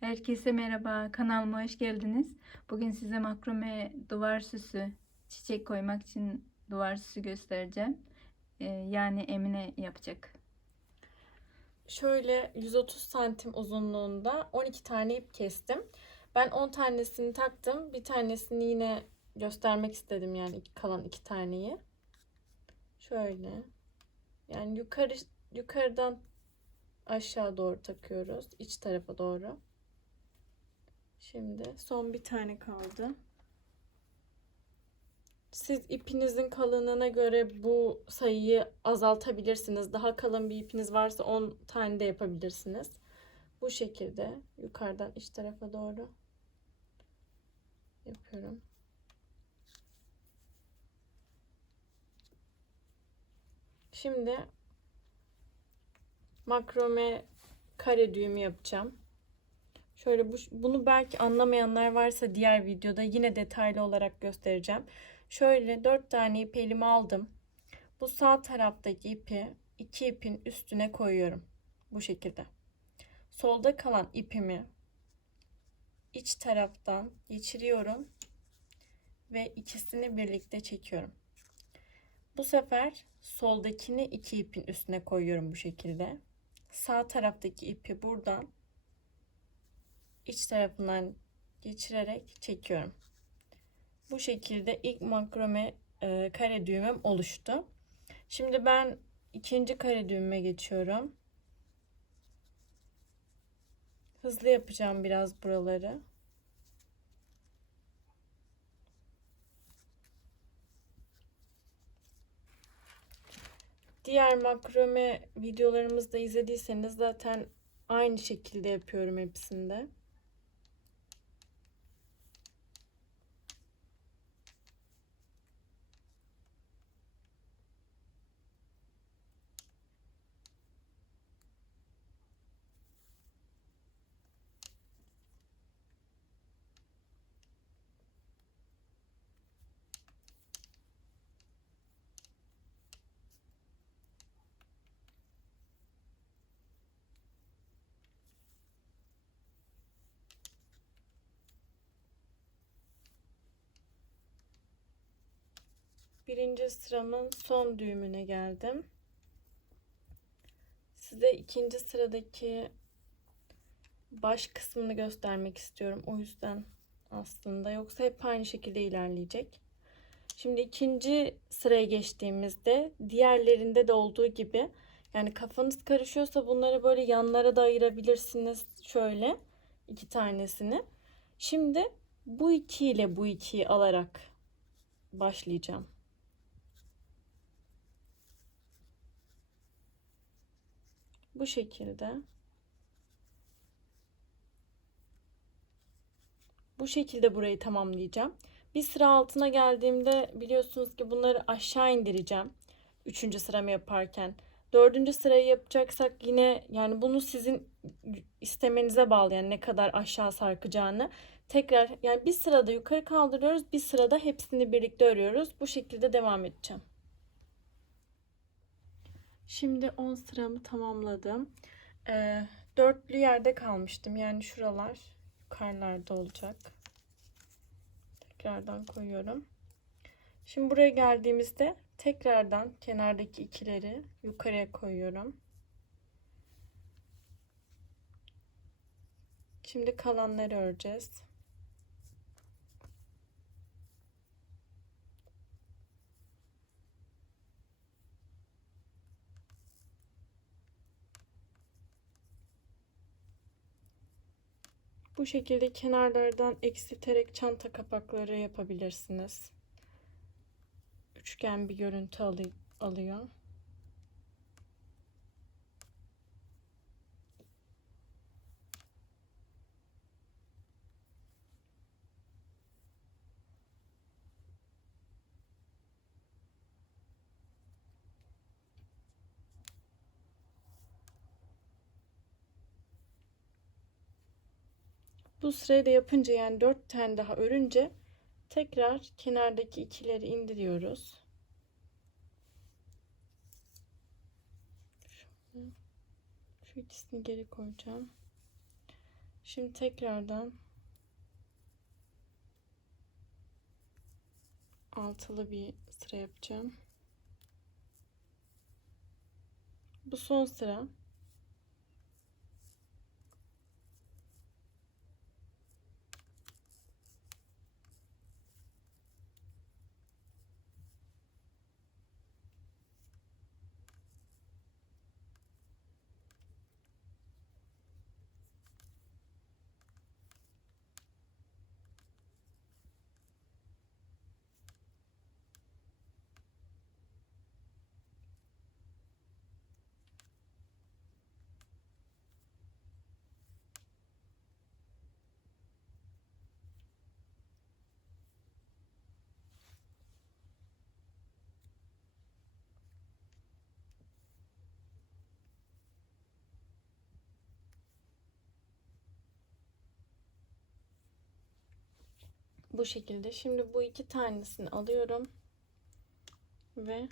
Herkese merhaba, kanalıma hoş geldiniz. Bugün size makrome duvar süsü, çiçek koymak için duvar süsü göstereceğim. Ee, yani Emine yapacak. Şöyle 130 santim uzunluğunda 12 tane ip kestim. Ben 10 tanesini taktım. Bir tanesini yine göstermek istedim yani kalan iki taneyi. Şöyle. Yani yukarı yukarıdan aşağı doğru takıyoruz. iç tarafa doğru. Şimdi son bir tane kaldı. Siz ipinizin kalınlığına göre bu sayıyı azaltabilirsiniz. Daha kalın bir ipiniz varsa 10 tane de yapabilirsiniz. Bu şekilde yukarıdan iç tarafa doğru yapıyorum. Şimdi makrome kare düğümü yapacağım. Şöyle bu, bunu belki anlamayanlar varsa diğer videoda yine detaylı olarak göstereceğim. Şöyle 4 tane ip elime aldım. Bu sağ taraftaki ipi iki ipin üstüne koyuyorum. Bu şekilde. Solda kalan ipimi iç taraftan geçiriyorum ve ikisini birlikte çekiyorum. Bu sefer soldakini iki ipin üstüne koyuyorum bu şekilde. Sağ taraftaki ipi buradan iç tarafından geçirerek çekiyorum. Bu şekilde ilk makrome e, kare düğümüm oluştu. Şimdi ben ikinci kare düğüme geçiyorum. Hızlı yapacağım biraz buraları. Diğer makrome videolarımızda izlediyseniz zaten aynı şekilde yapıyorum hepsinde. Birinci sıramın son düğümüne geldim. Size ikinci sıradaki baş kısmını göstermek istiyorum. O yüzden aslında yoksa hep aynı şekilde ilerleyecek. Şimdi ikinci sıraya geçtiğimizde diğerlerinde de olduğu gibi yani kafanız karışıyorsa bunları böyle yanlara da ayırabilirsiniz. Şöyle iki tanesini. Şimdi bu iki ile bu ikiyi alarak başlayacağım. Bu şekilde. Bu şekilde burayı tamamlayacağım. Bir sıra altına geldiğimde biliyorsunuz ki bunları aşağı indireceğim. Üçüncü sıramı yaparken. Dördüncü sırayı yapacaksak yine yani bunu sizin istemenize bağlı yani ne kadar aşağı sarkacağını. Tekrar yani bir sırada yukarı kaldırıyoruz bir sırada hepsini birlikte örüyoruz. Bu şekilde devam edeceğim. Şimdi 10 sıramı tamamladım. Ee, dörtlü yerde kalmıştım. Yani şuralar yukarılarda olacak. Tekrardan koyuyorum. Şimdi buraya geldiğimizde tekrardan kenardaki ikileri yukarıya koyuyorum. Şimdi kalanları öreceğiz. Bu şekilde kenarlardan eksilterek çanta kapakları yapabilirsiniz. Üçgen bir görüntü alıyor. Bu sırayı da yapınca yani 4 tane daha örünce tekrar kenardaki ikileri indiriyoruz. Şu ikisini geri koyacağım. Şimdi tekrardan altılı bir sıra yapacağım. Bu son sıra. Bu şekilde. Şimdi bu iki tanesini alıyorum. Ve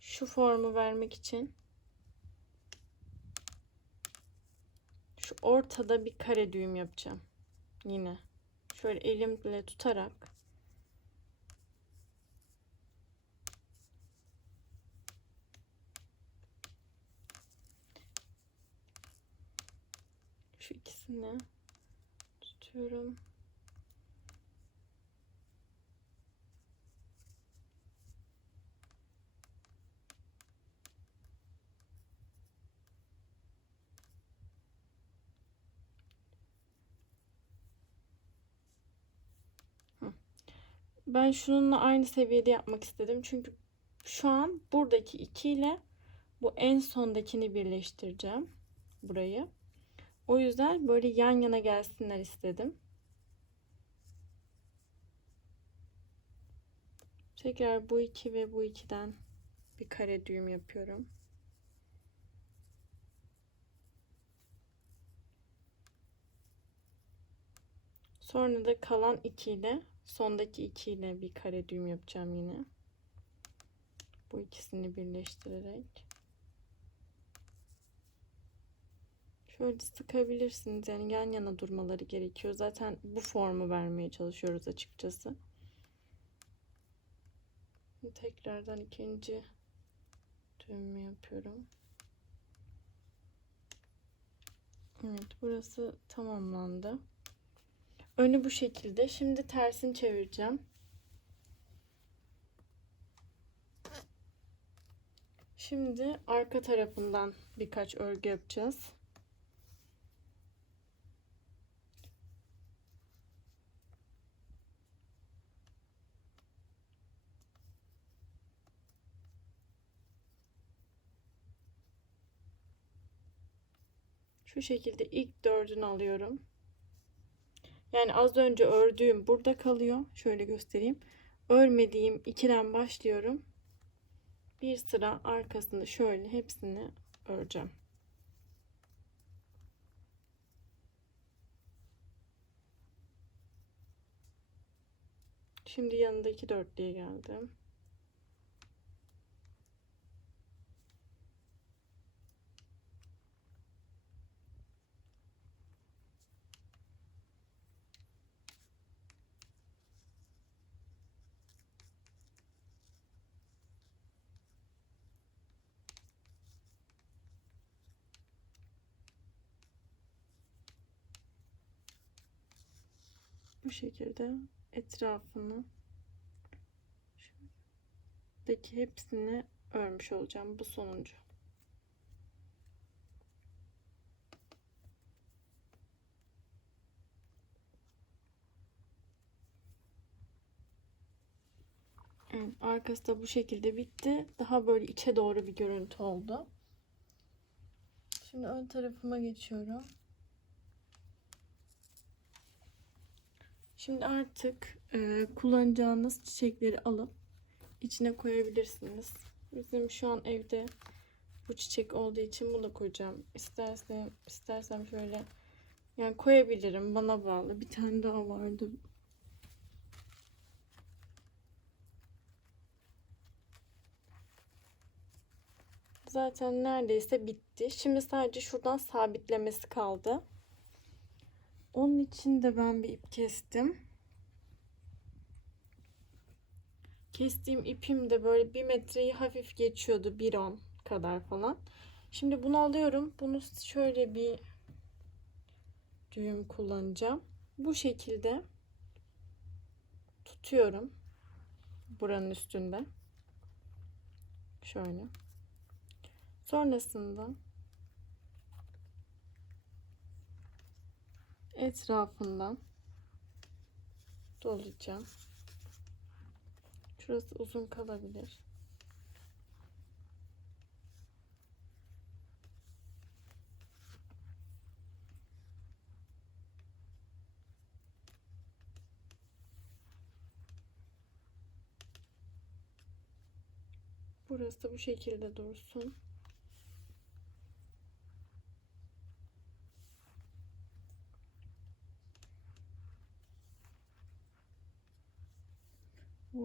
şu formu vermek için şu ortada bir kare düğüm yapacağım. Yine. Şöyle elimle tutarak şu ikisini tutuyorum. Ben şununla aynı seviyede yapmak istedim. Çünkü şu an buradaki 2 ile bu en sondakini birleştireceğim. Burayı. O yüzden böyle yan yana gelsinler istedim. Tekrar bu iki ve bu ikiden bir kare düğüm yapıyorum. Sonra da kalan 2 ile sondaki 2 ile bir kare düğüm yapacağım yine. Bu ikisini birleştirerek. Şöyle sıkabilirsiniz. Yani yan yana durmaları gerekiyor. Zaten bu formu vermeye çalışıyoruz açıkçası. Tekrardan ikinci düğümü yapıyorum. Evet burası tamamlandı. Önü bu şekilde. Şimdi tersini çevireceğim. Şimdi arka tarafından birkaç örgü yapacağız. Şu şekilde ilk dördünü alıyorum. Yani az önce ördüğüm burada kalıyor. Şöyle göstereyim. Örmediğim ikiden başlıyorum. Bir sıra arkasını şöyle hepsini öreceğim. Şimdi yanındaki dörtlüye geldim. Bu şekilde etrafını şuradaki hepsini örmüş olacağım. Bu sonuncu. Arkası da bu şekilde bitti. Daha böyle içe doğru bir görüntü oldu. Şimdi ön tarafıma geçiyorum. Şimdi artık e, kullanacağınız çiçekleri alıp içine koyabilirsiniz. Bizim şu an evde bu çiçek olduğu için bunu koyacağım. İstersem, istersem şöyle yani koyabilirim. Bana bağlı. Bir tane daha vardı. Zaten neredeyse bitti. Şimdi sadece şuradan sabitlemesi kaldı. Onun için de ben bir ip kestim. Kestiğim ipim de böyle bir metreyi hafif geçiyordu. 1.10 kadar falan. Şimdi bunu alıyorum. Bunu şöyle bir düğüm kullanacağım. Bu şekilde tutuyorum. Buranın üstünde. Şöyle. Sonrasında etrafından dolayacağım. Şurası uzun kalabilir. Burası da bu şekilde dursun.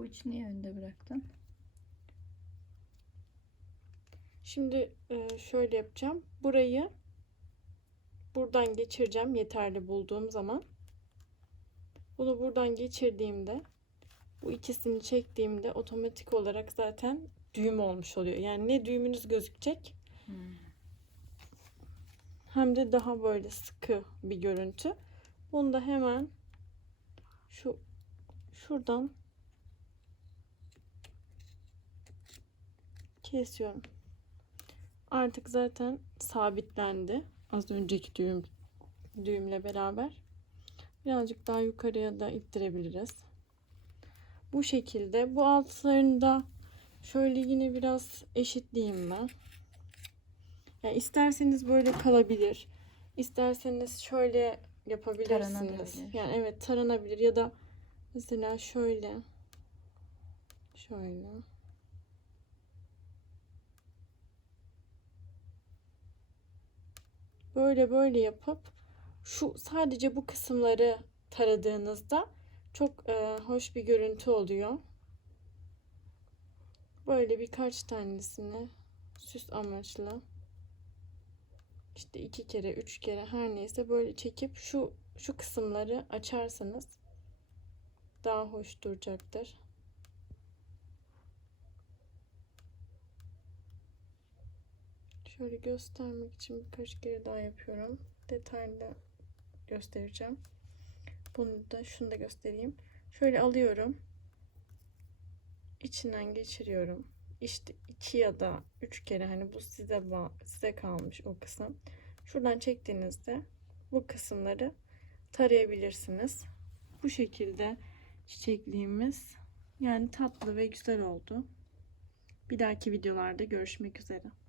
Bu niye önde bıraktın? Şimdi e, şöyle yapacağım. Burayı buradan geçireceğim yeterli bulduğum zaman. Bunu buradan geçirdiğimde bu ikisini çektiğimde otomatik olarak zaten düğüm olmuş oluyor. Yani ne düğümünüz gözükecek Hmm. hem de daha böyle sıkı bir görüntü. Bunu da hemen şu şuradan kesiyorum. Artık zaten sabitlendi. Az önceki düğüm düğümle beraber. Birazcık daha yukarıya da ittirebiliriz. Bu şekilde. Bu altlarını da şöyle yine biraz eşitleyeyim ben. Yani isterseniz böyle kalabilir. İsterseniz şöyle yapabilirsiniz. Yani evet taranabilir ya da mesela şöyle şöyle böyle böyle yapıp şu sadece bu kısımları taradığınızda çok e, hoş bir görüntü oluyor. Böyle birkaç tanesini süs amaçlı işte iki kere, üç kere her neyse böyle çekip şu şu kısımları açarsanız daha hoş duracaktır. Şöyle göstermek için birkaç kere daha yapıyorum. Detaylı göstereceğim. Bunu da şunu da göstereyim. Şöyle alıyorum. İçinden geçiriyorum. İşte iki ya da üç kere hani bu size size kalmış o kısım. Şuradan çektiğinizde bu kısımları tarayabilirsiniz. Bu şekilde çiçekliğimiz yani tatlı ve güzel oldu. Bir dahaki videolarda görüşmek üzere.